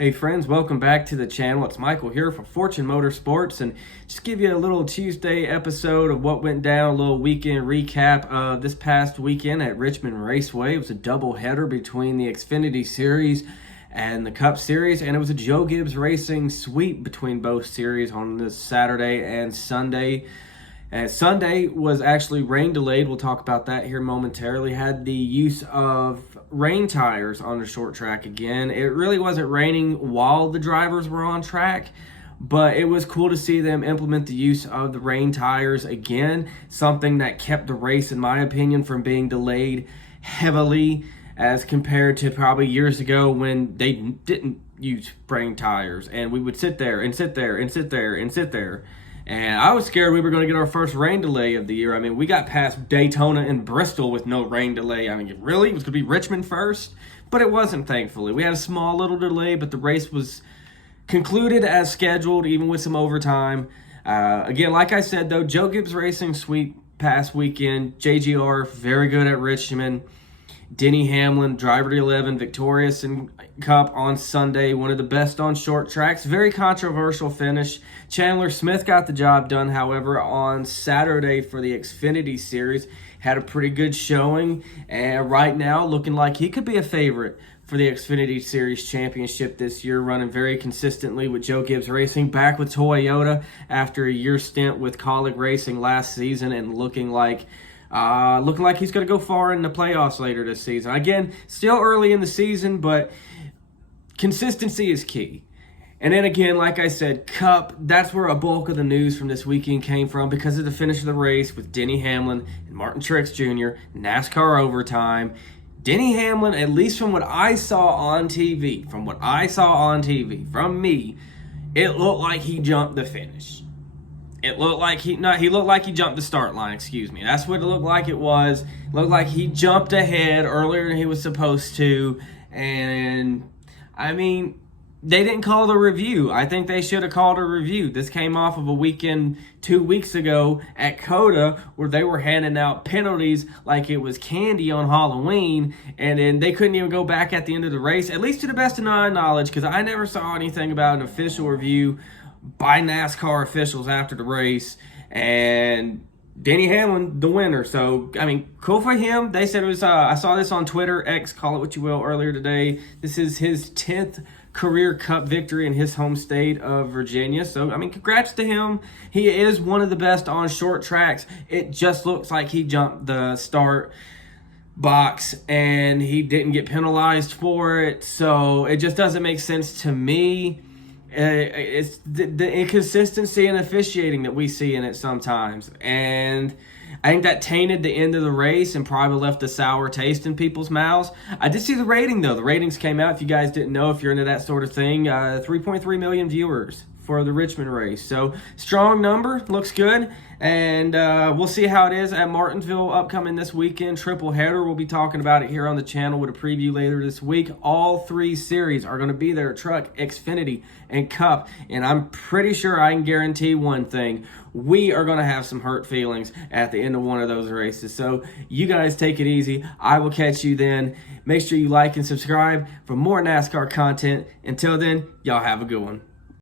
Hey friends, welcome back to the channel. It's Michael here for Fortune Motorsports, and just give you a little Tuesday episode of what went down, a little weekend recap of this past weekend at Richmond Raceway. It was a double header between the Xfinity Series and the Cup Series, and it was a Joe Gibbs Racing sweep between both series on this Saturday and Sunday. And Sunday was actually rain delayed. We'll talk about that here momentarily. Had the use of rain tires on the short track again. It really wasn't raining while the drivers were on track, but it was cool to see them implement the use of the rain tires again, something that kept the race, in my opinion, from being delayed heavily as compared to probably years ago when they didn't use rain tires and we would sit there and sit there and sit there and sit there. And I was scared we were going to get our first rain delay of the year. I mean, we got past Daytona and Bristol with no rain delay. I mean, really? It was going to be Richmond first? But it wasn't, thankfully. We had a small little delay, but the race was concluded as scheduled, even with some overtime. Again, like I said, though, Joe Gibbs Racing sweep past weekend. JGR, very good at Richmond. Denny Hamlin, driver to 11, victorious in Cup on Sunday, one of the best on short tracks. Very controversial finish. Chandler Smith got the job done, however, on Saturday for the Xfinity Series. Had a pretty good showing, and right now looking like he could be a favorite for the Xfinity Series Championship this year, running very consistently with Joe Gibbs Racing, back with Toyota after a year stint with Colleague Racing last season, and looking like he's going to go far in the playoffs later this season. Again, still early in the season, but consistency is key. And then again, like I said, Cup, that's where a bulk of the news from this weekend came from because of the finish of the race with Denny Hamlin and Martin Truex Jr., NASCAR overtime. Denny Hamlin, at least from what I saw on TV, from me, it looked like he jumped the finish. It looked like he looked like he jumped the start line, excuse me. That's what it looked like it was. It looked like he jumped ahead earlier than he was supposed to. And, I mean, they didn't call the review. I think they should have called a review. This came off of a weekend 2 weeks ago at COTA where they were handing out penalties like it was candy on Halloween, and then they couldn't even go back at the end of the race, at least to the best of my knowledge, because I never saw anything about an official review by NASCAR officials after the race, and Denny Hamlin, the winner. So, I mean, cool for him. They said it was, I saw this on Twitter, X, call it what you will, earlier today. This is his 10th career Cup victory in his home state of Virginia. So, I mean, congrats to him. He is one of the best on short tracks. It just looks like he jumped the start box and he didn't get penalized for it. So, it just doesn't make sense to me. It's the inconsistency in officiating that we see in it sometimes, and I think that tainted the end of the race and probably left a sour taste in people's mouths. I did see the rating, though. The ratings came out, if you guys didn't know, if you're into that sort of thing. 3.3 million viewers for the Richmond race. So, strong number, looks good. And we'll see how it is at Martinsville upcoming this weekend. Triple header. We'll be talking about it here on the channel with a preview later this week. All three series are going to be there: Truck, Xfinity, and Cup. And I'm pretty sure I can guarantee one thing. We are going to have some hurt feelings at the end of one of those races. So you guys take it easy. I will catch you then. Make sure you like and subscribe for more NASCAR content. Until then, y'all have a good one.